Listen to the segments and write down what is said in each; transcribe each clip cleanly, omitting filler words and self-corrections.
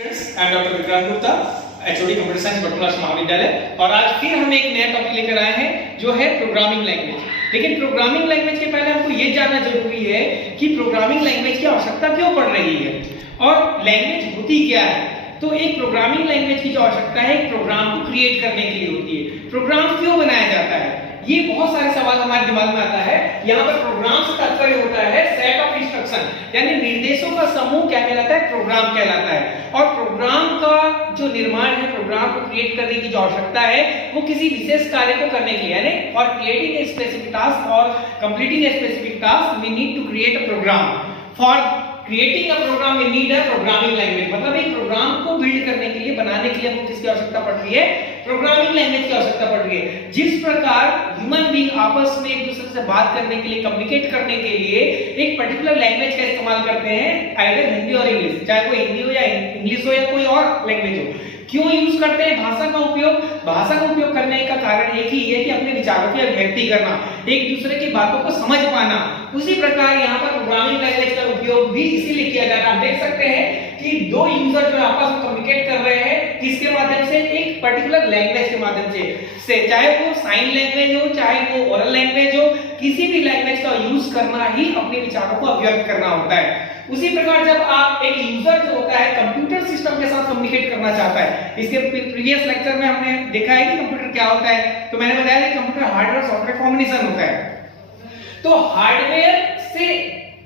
I am doctor Vikrant Gupta, HOD computer science Batula Mahavidyalaya. और आज फिर हम एक नया टॉपिक लेकर आए हैं जो है प्रोग्रामिंग लैंग्वेज। लेकिन प्रोग्रामिंग लैंग्वेज के पहले हमको ये जानना जरूरी है कि प्रोग्रामिंग लैंग्वेज की आवश्यकता क्यों पड़ रही है और लैंग्वेज होती क्या है। तो एक प्रोग्रामिंग लैंग्वेज की जो आवश्यकता है एक प्रोग्राम को क्रिएट करने के लिए होती है। प्रोग्राम क्यों बनाया जाता है, ये बहुत सारे सवाल हमारे दिमाग में आता है। यहाँ पर प्रोग्राम से तात्पर्य होता है सेट ऑफ इंस्ट्रक्शन, यानी निर्देशों का समूह क्या कहलाता है, प्रोग्राम कहलाता है। और प्रोग्राम का जो निर्माण है, प्रोग्राम को क्रिएट करने की जो आवश्यकता है वो किसी विशेष कार्य को करने के लिए, यानी for creating a specific task और completing a specific task we need to create a program. For creating a program we need a programming language. मतलब एक प्रोग्राम को बिल्ड करने के लिए, बनाने के लिए हमको किसकी आवश्यकता पड़ रही है, प्रोग्रामिंग लैंग्वेज की आवश्यकता पड़ रही है। जिस प्रकार ह्यूमन बीइंग आपस में एक दूसरे से बात करने के लिए, कम्युनिकेट करने के लिए एक पर्टिकुलर लैंग्वेज का इस्तेमाल करते हैं, आइदर हिंदी और इंग्लिश, चाहे वो हिंदी हो या इंग्लिश हो या कोई और लैंग्वेज हो। क्यों यूज करते हैं भाषा का उपयोग? भाषा का उपयोग करने का कारण एक ही है कि अपने विचारों की अभिव्यक्ति करना, एक दूसरे की बातों को समझ पाना। उसी प्रकार यहाँ पर प्रोग्रामिंग लैंग्वेज का उपयोग भी इसीलिए किया जाता है। आप देख सकते हैं कि दो यूजर जो आपस में कम्युनिकेट कर रहे हैं किसके माध्यम से, एक पर्टिकुलर लैंग्वेज के माध्यम से चाहे वो साइन लैंग्वेज हो, चाहे वो ओरल लैंग्वेज हो, किसी भी लैंग्वेज का यूज करना ही अपने विचारों को अभिव्यक्त करना होता है। उसी प्रकार जब आप एक यूजर जो होता है कंप्यूटर सिस्टम के साथ कम्युनिकेट करना चाहता है, इसके प्रीवियस लेक्चर में हमने देखा है कि कंप्यूटर क्या होता है, तो मैंने बताया कि कंप्यूटर हार्डवेयर सॉफ्टवेयर कॉम्बिनेशन होता है। तो हार्डवेयर से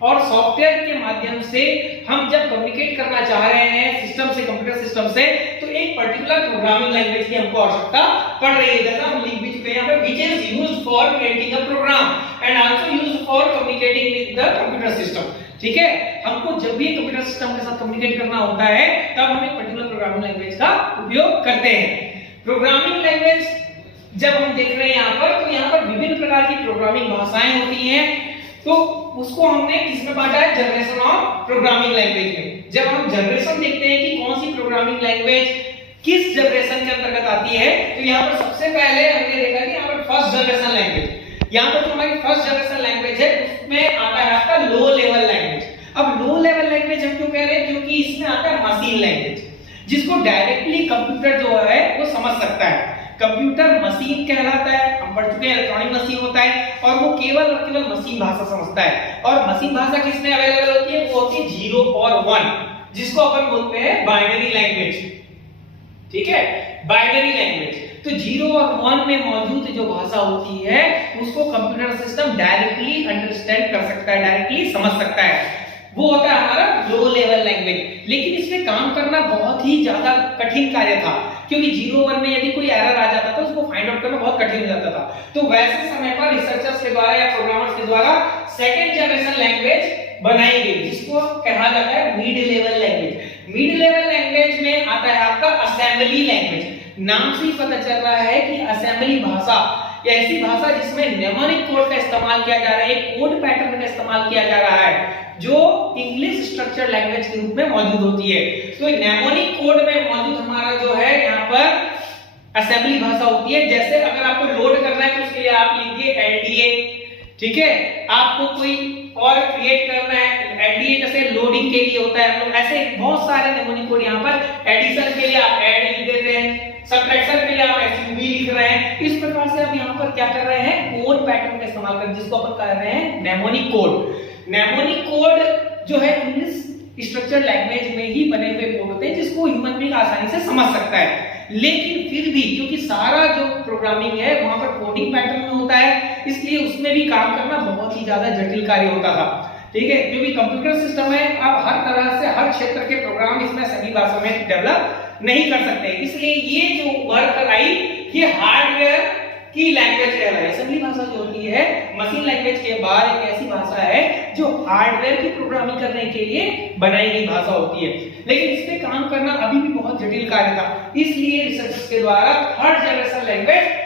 और सॉफ्टवेयर के माध्यम से हम जब कम्युनिकेट करना चाह रहे हैं सिस्टम से, कंप्यूटर सिस्टम से, तो एक पर्टिकुलर प्रोग्रामिंग लैंग्वेज की हमको आवश्यकता पड़ रही है। जैसा हम लिख भी चुके हैं यहाँ पे, which is used for creating a program and also used for communicating with the computer system. ठीक है, हमको जब भी कंप्यूटर सिस्टम के साथ कम्युनिकेट करना होता है तब हम एक पर्टिकुलर प्रोग्रामिंग लैंग्वेज का उपयोग करते हैं। प्रोग्रामिंग लैंग्वेज जब हम देख रहे हैं यहाँ पर, तो यहाँ पर विभिन्न प्रकार की प्रोग्रामिंग भाषाएं होती हैं। तो उसको हमने किसमें बांटा है, जनरेशन ऑफ प्रोग्रामिंग लैंग्वेज में। जब हम जनरेशन देखते हैं कि कौन सी प्रोग्रामिंग लैंग्वेज किस जनरेशन के अंतर्गत आती है, तो यहाँ पर सबसे पहले हमने देखा कि यहाँ पर फर्स्ट जनरेशन लैंग्वेज, यहाँ पर जो हमारी फर्स्ट जनरेशन लैंग्वेज है उसमें आता है आपका लो लेवल लैंग्वेज। अब लो लेवल लैंग्वेज हम क्यों कह रहे हैं, क्योंकि इसमें आता है मशीन लैंग्वेज, जिसको डायरेक्टली कंप्यूटर जो है वो समझ सकता है। कंप्यूटर मशीन कहलाता है, हम पढ़ चुके हैं इलेक्ट्रॉनिक मशीन होता है, और वो केवल और केवल मशीन भाषा समझता है। और मशीन भाषा किसमें अवेलेबल होती है, वो होती है 0 और 1, जिसको अपन बोलते हैं बाइनरी लैंग्वेज। ठीक है, बाइनरी लैंग्वेज। तो 0 और 1 में मौजूद जो भाषा होती है उसको कंप्यूटर सिस्टम डायरेक्टली अंडरस्टैंड कर सकता है, डायरेक्टली समझ सकता है, वो होता है हमारा लो लेवल लैंग्वेज। लेकिन इसमें काम करना बहुत ही ज्यादा कठिन कार्य था, क्योंकि 0-1 में यदि कोई एरर आ जाता था उसको फाइंड आउट करना बहुत कठिन हो जाता था। तो वैसे समय पर रिसर्चर्स के द्वारा या प्रोग्रामर्स के द्वारा सेकंड जनरेशन लैंग्वेज बनाई गई, जिसको कहा जाता है mid level language. Mid level language में आता है आपका असेंबली लैंग्वेज। नाम से ही पता चल रहा है कि असेंबली भाषा या ऐसी भाषा जिसमें न्यूमेरिक कोड का इस्तेमाल किया जा रहा है, एक कोड पैटर्न का इस्तेमाल किया जा रहा है जो इंग्लिश स्ट्रक्चर लैंग्वेज के रूप में मौजूद होती है। तो न्यूमेरिक कोड में मौजूद हमारा जो है यहाँ पर असेंबली भाषा होती है। जैसे अगर आपको लोड करना है तो उसके लिए आप लिखिए एलडीए। ठीक है, आपको कोई और क्रिएट करना है, एलडीए जैसे लोडिंग के लिए होता है, तो ऐसे बहुत सारे न्यूमेरिक कोड यहाँ पर। एडिशन के लिए आप ऐड लिख देते हैं, सब्ट्रैक्शन के लिए आप एसयूवी लिख रहे हैं। इस प्रकार से आप यहाँ पर क्या कर रहे हैं, कोड पैटर्न का इस्तेमाल कर, जिसको अपन कह रहे हैं न्यूमेरिक कोड। न्यूमेरिक कोड जो है इंग्लिश स्ट्रक्चर लैंग्वेज में ही बने हुए कोड होते हैं, जिसको ह्यूमन बीइंग आसानी से समझ सकता है। लेकिन फिर भी क्योंकि सारा जो प्रोग्रामिंग है वहां पर कोडिंग पैटर्न में होता है, इसलिए उसमें भी काम करना बहुत ही ज्यादा जटिल कार्य होता था। ठीक है, क्योंकि कंप्यूटर सिस्टम है, आप हर तरह से हर क्षेत्र के प्रोग्राम इसमें सभी भाषा में डेवलप नहीं कर सकते। इसलिए ये जो वर्क आई ये हार्डवेयर की लैंग्वेज कहलाती है। असेंबली भाषा जो होती है मशीन लैंग्वेज के बाद एक ऐसी भाषा है जो हार्डवेयर की प्रोग्रामिंग करने के लिए बनाई गई भाषा होती है। लेकिन इस पे काम करना अभी भी बहुत जटिल कार्य था, इसलिए रिसर्चर्स के द्वारा थर्ड जनरेशन लैंग्वेज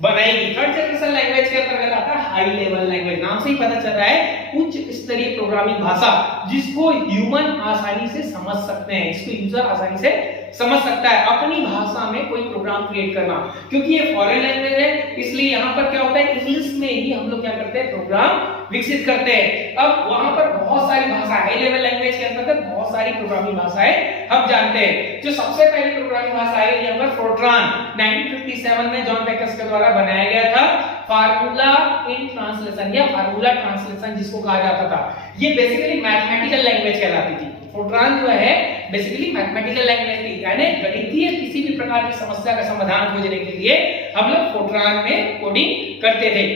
बनाई गई। थर्ड जनरेशन लैंग्वेज के अंतर्गत आता है हाई लेवल लैंग्वेज। नाम से ही पता चल रहा है उच्च स्तरीय प्रोग्रामिंग भाषा, जिसको ह्यूमन आसानी से समझ सकते हैं, जिसको यूजर आसानी से समझ सकता है। अपनी भाषा में कोई प्रोग्राम क्रिएट करना, क्योंकि ये फॉरेन लैंग्वेज है, इसलिए यहाँ पर क्या होता है इंग्लिश में ही हम लोग क्या करते हैं प्रोग्राम विकसित करते हैं। अब वहां पर बहुत सारी भाषा, हाई लेवल लैंग्वेज के अंतर्गत बहुत सारी प्रोग्रामिंग भाषाएं हम जानते हैं। जो सबसे पहली प्रोग्रामिंग भाषा है यहाँ पर फोर्ट्रान 1957 में जॉन बेकर्स के द्वारा बनाया गया था। फार्मूला इन ट्रांसलेशन या फार्मूला ट्रांसलेशन जिसको कहा जाता था, ये बेसिकली मैथमेटिकल लैंग्वेज कहलाती थी। फोर्ट्रान जो है बेसिकली मैथमेटिकल लैंग्वेज थी, यानी गणितीय किसी भी प्रकार की समस्या का समाधान खोजने के लिए हम लोग फोर्ट्रान में कोडिंग करते थे।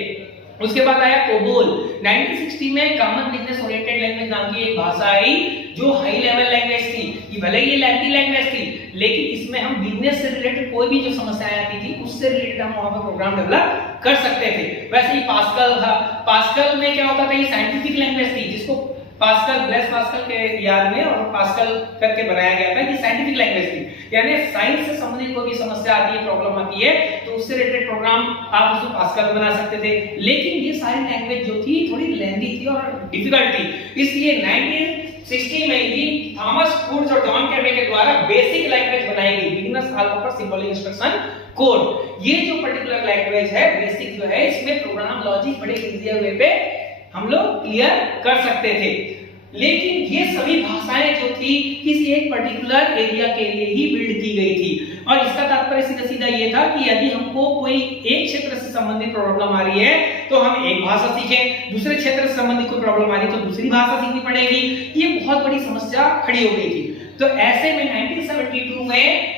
उसके बाद आया कोबोल 1960 में। कॉमन बिजनेस ओरिएंटेड लैंग्वेज नाम की एक भाषा आई जो हाई लेवल लैंग्वेज थी। ये भले ही लैटिन लैंग्वेज थी, लेकिन इसमें हम बिजनेस से रिलेटेड कोई भी जो समस्याएं आती थी उससे रिलेटेड हम वहां पर प्रोग्राम डेवलप कर सकते थे। वैसे ही पास्कल था। पास्कल में क्या होता था, ये साइंटिफिक लैंग्वेज थी जिसको पास्कल, ब्लेस पास्कल के याद में और पास्कल करके बनाया गया था। ये साइंटिफिक लैंग्वेज थी, यानी साइंस से संबंधित कोई भी समस्या आती है, प्रॉब्लम आती है, तो उससे रिलेटेड प्रोग्राम आप उसको पास्कल में बना सकते थे। लेकिन ये सारी लैंग्वेज जो थी थोड़ी लेंथी थी और डिफिकल्ट थी, इसलिए 1960 में ही थॉमस फूड्स और जॉन कैवे के द्वारा बेसिक लैंग्वेज बनाई गई, beginners alphabet symbolic instruction code. ये जो पर्टिकुलर लैंग्वेज है बेसिक जो है, इसमें प्रोग्राम लॉजिक बड़े इजी वे पे हम लोग क्लियर कर सकते थे। लेकिन ये सभी भाषाएं जो थी किसी एक पर्टिकुलर एरिया के लिए ही बिल्ड की गई थी, और इसका तात्पर्य सीधा सीधा ये था कि यदि हमको कोई एक क्षेत्र से संबंधित प्रॉब्लम आ रही है तो हम एक भाषा सीखें, दूसरे क्षेत्र से संबंधित कोई प्रॉब्लम आ रही है तो दूसरी भाषा सीखनी पड़ेगी। ये बहुत बड़ी समस्या खड़ी हो गई थी। तो ऐसे में 1972 में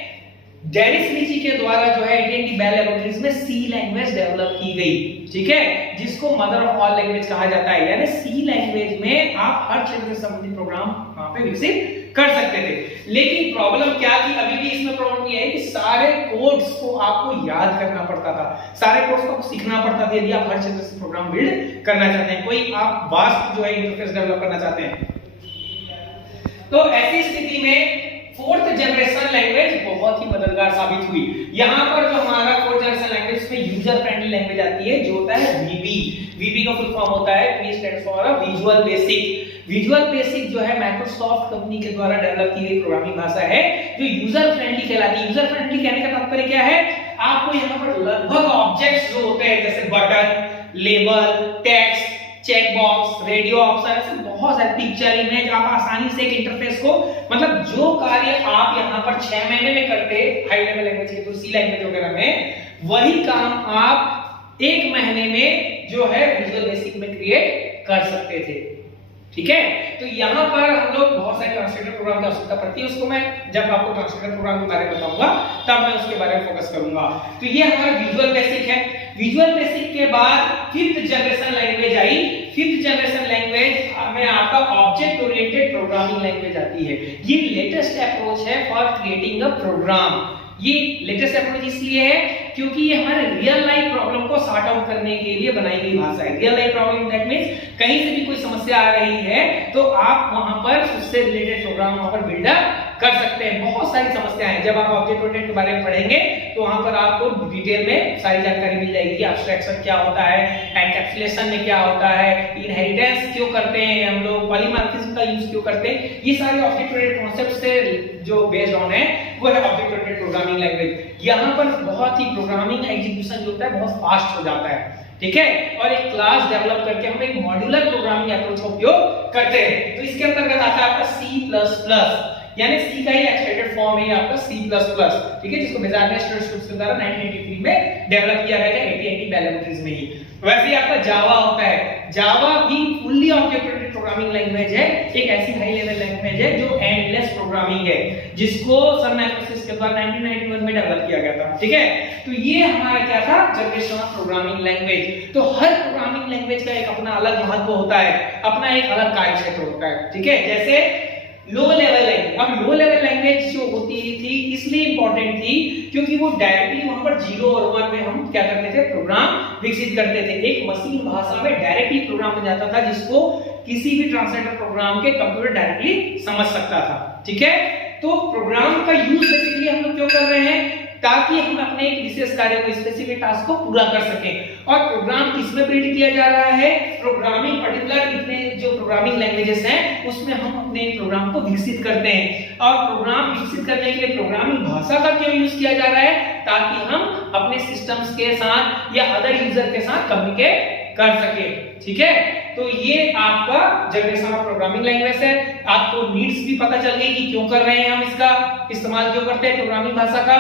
डेनिस रिची के द्वारा जो है AT&T बेल लैबोरेटरीज में सी लैंग्वेज डेवलप की गई, ठीक है, जिसको मदर ऑफ ऑल लैंग्वेज कहा जाता है। यानी सी लैंग्वेज में आप हर क्षेत्र से संबंधित प्रोग्राम वहां पे विकसित कर सकते थे। लेकिन प्रॉब्लम क्या थी, अभी भी इसमें प्रॉब्लम ये है कि सारे कोड्स को आपको याद करना पड़ता था, सारे कोड्स को सीखना पड़ता था यदि आप हर क्षेत्र से प्रोग्राम बिल्ड करना चाहते हैं, कोई आप वास्ट जो है इंटरफेस डेवलप करना चाहते हैं। तो ऐसी स्थिति में फोर्थ जनरेशन लैंग्वेज बहुत ही मददगार साबित हुई। यहाँ पर जो हमारा फोर्थ जनरेशन लैंग्वेज में यूजर फ्रेंडली लैंग्वेज आती है जो होता है VB। VB का फुल फॉर्म होता है V stands for visual basic. Visual basic जो है माइक्रोसॉफ्ट कंपनी के द्वारा डेवलप की गई प्रोग्रामिंग भाषा है जो यूजर फ्रेंडली कहलाती है। यूजर फ्रेंडली कहने का तात्पर्य क्या है, आपको यहाँ पर लगभग ऑब्जेक्ट्स जो होते हैं जैसे button, label, text, check box, radio option, ऐसे बहुत सारे पिक्चर, इमेज, आप आसानी से एक इंटरफेस को, मतलब जो कार्य आप यहाँ पर 6 महीने में करते हाई लेवल लैंग्वेज के, तो सी लैंग्वेज वगैरह में, वही काम आप 1 महीने में जो है विजुअल बेसिक में क्रिएट कर सकते थे, ठीक है। तो यहाँ पर हम लोग बहुत सारे ट्रांसलेटर प्रोग्राम की आवश्यकता पड़ती है, उसको मैं जब आपको ट्रांसलेटर प्रोग्राम के बारे में बताऊंगा तब मैं उसके बारे में फोकस करूंगा। तो ये हमारा विजुअल बेसिक है। विजुअल बेसिक के बाद fifth generation language I. Fifth generation language में आपका ऑब्जेक्ट ओरिएंटेड प्रोग्रामिंग लैंग्वेज आती है। ये लेटेस्ट अप्रोच है फॉर क्रिएटिंग अ प्रोग्राम। ये लेटेस्ट अप्रोच इसलिए है क्योंकि ये हमारे रियल लाइफ प्रॉब्लम को सॉर्ट आउट करने के लिए बनाई गई भाषा है। Real life problem that means कहीं से भी कोई समस्या आ रही है तो आप वहां पर उससे रिलेटेड प्रोग्राम वहां पर बिल्डअप कर सकते हैं। बहुत सारी समस्याएं हैं, जब आप ऑब्जेक्ट ओरिएंटेड के बारे में पढ़ेंगे तो वहां पर आपको डिटेल में सारी जानकारी मिल जाएगी। एब्स्ट्रैक्शन क्या होता है, एनकैप्सुलेशन में क्या होता है, इनहेरिटेंस क्यों करते हैं हम लोग, पॉलीमॉर्फिज्म का यूज क्यों करते हैं, ये सारे ऑब्जेक्ट ओरिएंटेड कॉन्सेप्ट से जो बेस्ड ऑन है वो है ऑब्जेक्ट ओरिएंटेड प्रोग्रामिंग लैंग्वेज। यहाँ पर बहुत ही प्रोग्रामिंग एग्जीक्यूशन जो होता है बहुत फास्ट हो जाता है, ठीक है, और एक क्लास डेवलप करके हम एक मॉड्यूलर प्रोग्रामिंग अप्रोच का उपयोग करते हैं। तो इसके अंतर्गत आता है आपका C++, यानी C का ही एक्सटेंडेड फॉर्म है आपका C++, ठीक है, जिसको बेजार स्टूडेंट्स के द्वारा 1983 में डेवलप किया गया था AT&T बेल लैबोरेटरीज में ही। वैसे ही आपका जावा होता है। जावा भी fully object oriented programming language है, एक ऐसी हाई लेवल लैंग्वेज है जो एंडलेस प्रोग्रामिंग है, जिसको सन माइक्रोसिस के द्वारा 1991 में डेवलप किया गया था, ठीक है। तो ये हमारा क्या था, जनरेशन ऑफ प्रोग्रामिंग लैंग्वेज। तो हर प्रोग्रामिंग लैंग्वेज का एक अपना अलग महत्व होता है, अपना एक अलग कार्य क्षेत्र होता है, ठीक है। जैसे लो लेवल लैंग्वेज, अब लो लेवल लैंग्वेज जो होती थी इसलिए इंपॉर्टेंट थी क्योंकि वो डायरेक्टली वहां पर 0 और 1 में हम क्या करते थे, प्रोग्राम विकसित करते थे। एक मशीन भाषा में डायरेक्टली प्रोग्राम बन जाता था जिसको किसी भी ट्रांसलेटर प्रोग्राम के कंप्यूटर डायरेक्टली समझ सकता था, ठीक है। तो प्रोग्राम का यूज बेसिकली हम लोग क्यों कर रहे हैं, ताकि हम अपने एक विशेष कार्य को, स्पेसिफिक टास्क को पूरा कर सकें। और प्रोग्राम किसमें बिल्ड किया जा रहा है, प्रोग्रामिंग पर्टिकुलर इतने जो प्रोग्रामिंग लैंग्वेजेस हैं उसमें हम अपने प्रोग्राम को विकसित करते हैं। और प्रोग्राम विकसित करने के लिए प्रोग्रामिंग भाषा का क्यों यूज किया जा रहा है, ताकि हम अपने सिस्टम्स के साथ या अदर यूजर के साथ कम्युनिकेट कर सके, ठीक है। तो ये आपका जनरेशन ऑफ प्रोग्रामिंग लैंग्वेज है। आपको नीड्स भी पता चल गई कि क्यों कर रहे हैं हम इसका इस्तेमाल, क्यों करते हैं प्रोग्रामिंग भाषा का।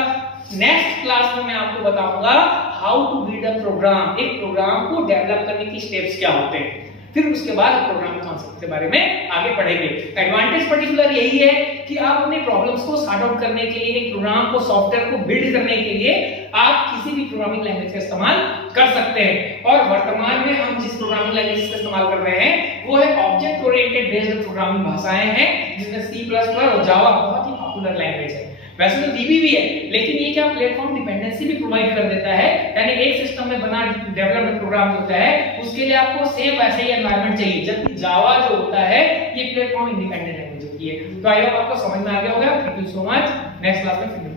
नेक्स्ट क्लास में मैं आपको बताऊंगा how to build a program, एक प्रोग्राम को डेवलप करने की स्टेप्स क्या होते हैं। फिर उसके बाद प्रोग्रामिंग कॉन्सेप्ट के बारे में आगे पढ़ेंगे। एडवांटेज पर्टिकुलर यही है कि आप अपने प्रॉब्लम्स को सॉर्ट आउट करने के लिए, एक प्रोग्राम को, सॉफ्टवेयर को बिल्ड करने के लिए आप किसी भी प्रोग्रामिंग लैंग्वेज का इस्तेमाल कर सकते हैं। और वर्तमान में हम जिस प्रोग्रामिंग लैंग्वेज का इस्तेमाल कर रहे हैं वो है ऑब्जेक्ट ओरिएंटेड बेस्ड प्रोग्रामिंग भाषाएं हैं, जिसमें C++ और जावा बहुत ही पॉपुलर लैंग्वेज है। वैसे तो DB भी है, लेकिन ये क्या प्लेटफॉर्म डिपेंडेंसी भी प्रोवाइड कर देता है, यानी एक सिस्टम में बना डेवलप्ड प्रोग्राम होता है उसके लिए आपको सेम वैसे ही एनवायरनमेंट चाहिए, जबकि जावा जो होता है ये प्लेटफॉर्म इंडिपेंडेंट लैंग्वेज होती है। तो आई होप आपको समझ में आ गया होगा। Thank you so much. Next class में